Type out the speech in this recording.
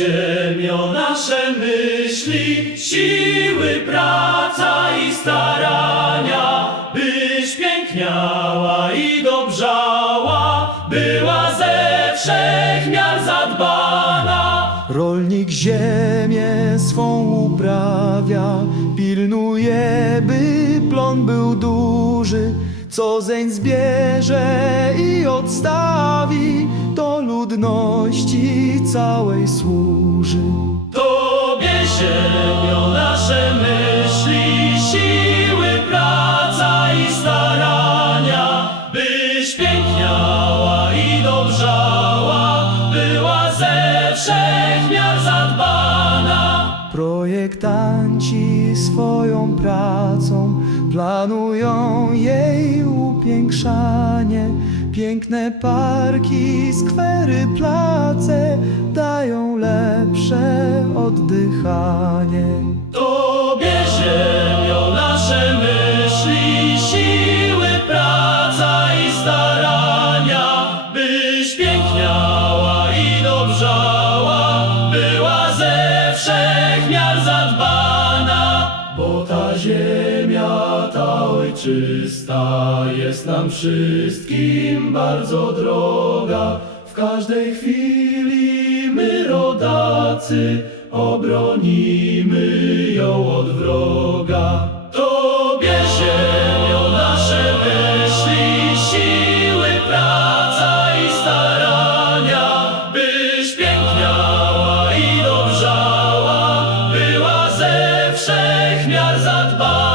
ziemio nasze myśli, siły, praca i starania, byś piękniała i dobrzała, była ze wszech miar zadbana. Rolnik ziemię swą uprawia, pilnuje, by plon był duży, co zeń zbierze i odstawi, do ludności całej służy. Tobie ziemio nasze myśli, siły, praca i starania, byś piękniała i dobrzała, była ze wszech miar zadbana. Projektanci swoją pracą planują jej upiększanie. Piękne parki, skwery, place dają lepsze oddychanie. Ta ziemia, ta ojczysta jest nam wszystkim bardzo droga. W każdej chwili my rodacy obronimy ją od wroga. цар.